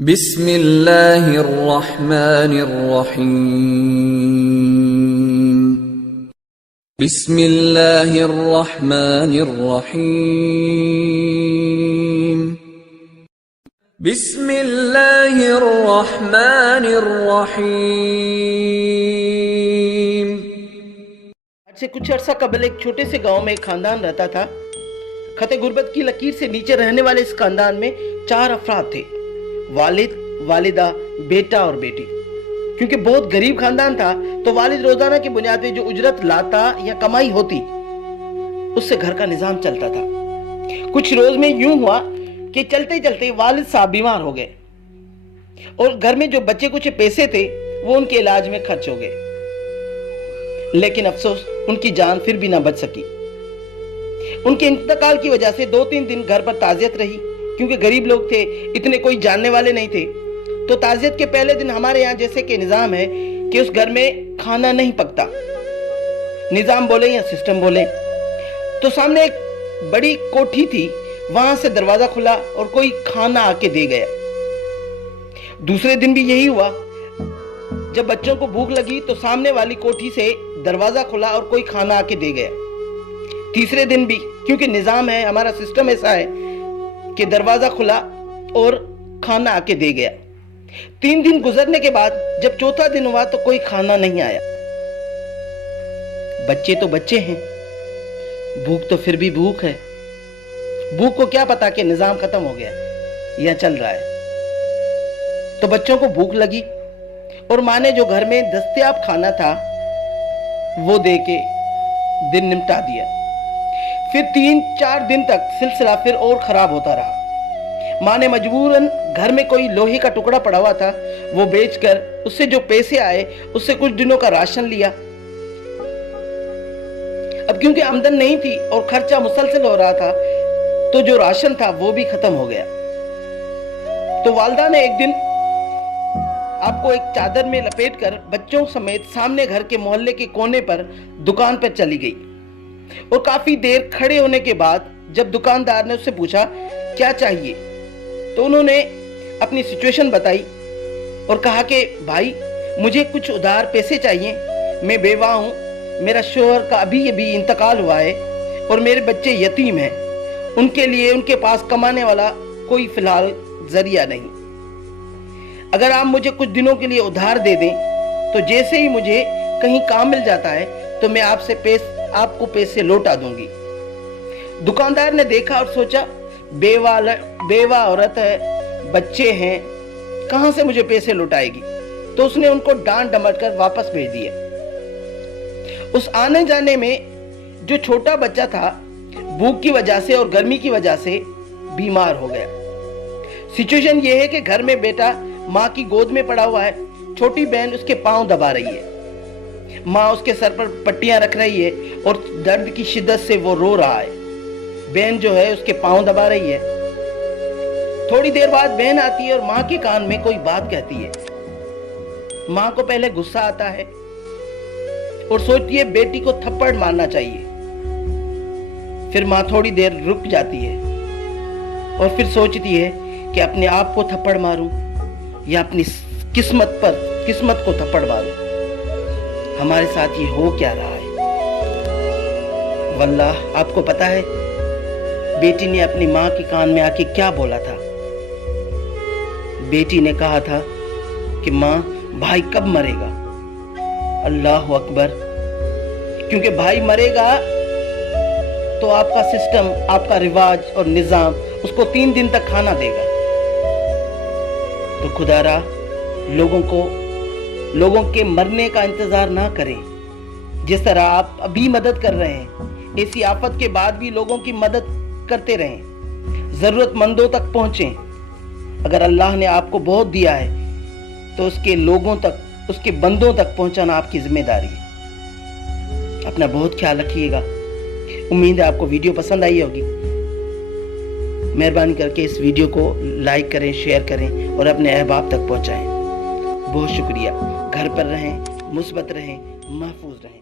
بسم اللہ الرحمن الرحیم بسم اللہ الرحمن الرحیم بسم اللہ الرحمن الرحیم آج سے کچھ عرصہ قبل ایک چھوٹے سے گاؤں میں ایک خاندان رہتا تھا۔ خط غربت کی لکیر سے نیچے رہنے والے اس خاندان میں 4 افراد تھے: والد، والدہ، بیٹا اور بیٹی۔ کیونکہ بہت غریب خاندان تھا تو والد روزانہ کی بنیاد پہ جو اجرت لاتا یا کمائی ہوتی اس سے گھر کا نظام چلتا تھا۔ کچھ روز میں یوں ہوا کہ چلتے چلتے والد صاحب بیمار ہو گئے اور گھر میں جو بچے کچھ پیسے تھے وہ ان کے علاج میں خرچ ہو گئے، لیکن افسوس ان کی جان پھر بھی نہ بچ سکی۔ ان کے انتقال کی وجہ سے 2-3 دن گھر پر تعزیت رہی۔ کیونکہ غریب لوگ تھے، اتنے کوئی جاننے والے نہیں تھے، تو تعزیت کے پہلے دن ہمارے یہاں جیسے کہ نظام ہے کہ اس گھر میں کھانا نہیں پکتا، نظام بولے یا سسٹم بولے۔ تو سامنے ایک بڑی کوٹھی تھی، وہاں سے دروازہ کھلا اور کوئی کھانا آ کے دے گیا۔ دوسرے دن بھی یہی ہوا، جب بچوں کو بھوک لگی تو سامنے والی کوٹھی سے دروازہ کھلا اور کوئی کھانا آ کے دے گیا۔ تیسرے دن بھی، کیونکہ نظام ہے، ہمارا سسٹم ایسا ہے کہ دروازہ کھلا اور کھانا آ کے دے گیا۔ 3 دن گزرنے کے بعد جب چوتھا دن ہوا تو کوئی کھانا نہیں آیا۔ بچے تو بچے ہیں، بھوک تو پھر بھی بھوک ہے۔ بھوک کو کیا پتا کہ نظام ختم ہو گیا یا چل رہا ہے۔ تو بچوں کو بھوک لگی اور ماں نے جو گھر میں دستیاب کھانا تھا وہ دے کے دن نمٹا دیا۔ پھر 3-4 دن تک سلسلہ پھر اور خراب ہوتا رہا۔ ماں نے مجبوراً گھر میں کوئی لوہے کا ٹکڑا پڑا ہوا تھا وہ بیچ کر اس سے جو پیسے آئے اس سے کچھ دنوں کا راشن لیا۔ اب کیونکہ آمدن نہیں تھی اور خرچہ مسلسل ہو رہا تھا تو جو راشن تھا وہ بھی ختم ہو گیا۔ تو والدہ نے ایک دن آپ کو ایک چادر میں لپیٹ کر بچوں سمیت سامنے گھر کے محلے کے کونے پر دکان پر چلی گئی، اور کافی دیر کھڑے ہونے کے بعد جب دکاندار نے اس سے پوچھا کیا چاہیے تو انہوں نے اپنی سچویشن بتائی اور کہا کہ بھائی مجھے کچھ ادھار پیسے چاہیے، میں بیوہ ہوں، میرا شوہر کا ابھی انتقال ہوا ہے اور میرے بچے یتیم ہیں، ان کے لیے ان کے پاس کمانے والا کوئی فی الحال ذریعہ نہیں۔ اگر آپ مجھے کچھ دنوں کے لیے ادھار دے دیں تو جیسے ہی مجھے کہیں کام مل جاتا ہے تو میں آپ کو پیسے لوٹا دوں گی۔ دکاندار نے دیکھا اور سوچا بیوہ عورت ہے، بچے ہیں، کہاں سے مجھے پیسے لوٹائے گی؟ تو اس نے ان کو ڈانٹ ڈمٹ کر واپس بھیج دیا۔ اس آنے جانے میں جو چھوٹا بچہ تھا بھوک کی وجہ سے اور گرمی کی وجہ سے بیمار ہو گیا۔ سچویشن یہ ہے کہ گھر میں بیٹا ماں کی گود میں پڑا ہوا ہے، چھوٹی بہن اس کے پاؤں دبا رہی ہے، ماں اس کے سر پر پٹیاں رکھ رہی ہے اور درد کی شدت سے وہ رو رہا ہے۔ بہن جو ہے اس کے پاؤں دبا رہی ہے۔ تھوڑی دیر بعد بہن آتی ہے اور ماں کے کان میں کوئی بات کہتی ہے۔ ماں کو پہلے غصہ آتا ہے اور سوچتی ہے بیٹی کو تھپڑ مارنا چاہیے۔ پھر ماں تھوڑی دیر رک جاتی ہے اور پھر سوچتی ہے کہ اپنے آپ کو تھپڑ ماروں یا اپنی قسمت کو تھپڑ ماروں۔ ہمارے ساتھ یہ ہو کیا رہا ہے؟ واللہ آپ کو پتا ہے بیٹی نے اپنی ماں کے کان میں آ کے کیا بولا تھا؟ بیٹی نے کہا تھا کہ ماں بھائی کب مرے گا؟ اللہ اکبر! کیونکہ بھائی مرے گا تو آپ کا سسٹم، آپ کا رواج اور نظام اس کو 3 دن تک کھانا دے گا۔ تو خدا را لوگوں کے مرنے کا انتظار نہ کریں۔ جس طرح آپ ابھی مدد کر رہے ہیں، ایسی آفت کے بعد بھی لوگوں کی مدد کرتے رہیں، ضرورت مندوں تک پہنچیں۔ اگر اللہ نے آپ کو بہت دیا ہے تو اس کے لوگوں تک، اس کے بندوں تک پہنچانا آپ کی ذمہ داری ہے۔ اپنا بہت خیال رکھیے گا۔ امید ہے آپ کو ویڈیو پسند آئی ہوگی۔ مہربانی کر کے اس ویڈیو کو لائک کریں، شیئر کریں اور اپنے احباب تک پہنچائیں۔ بہت شکریہ۔ گھر پر رہیں، مثبت رہیں، محفوظ رہیں۔